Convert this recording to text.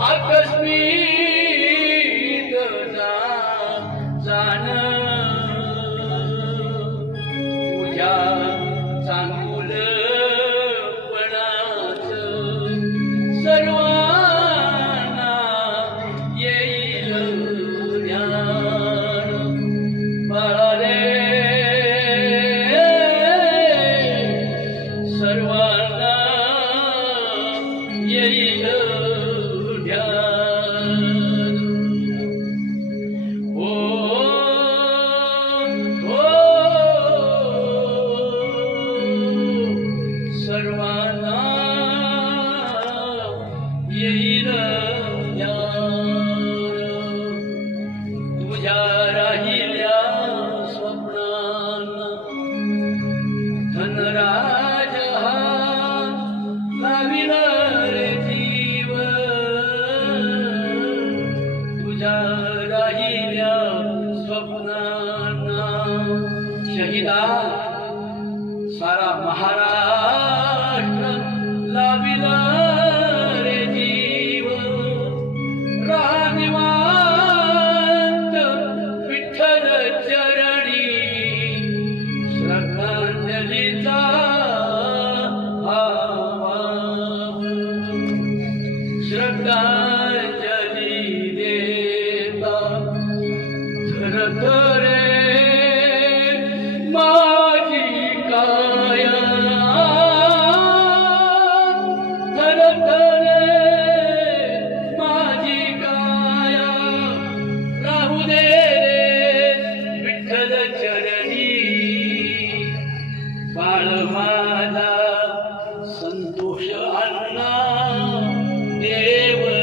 आकस्मिक जा- जाण येईल ज्ञान तुझ्या राहिल्या स्वप्नांना. धनराजा हा लाविला रे जीव. तुझ्या राहिल्या स्वप्नांना. शहिदा सारा महाराष्ट्र लाविला. श्रद्धांजली देता धरतरे दोष आणला देव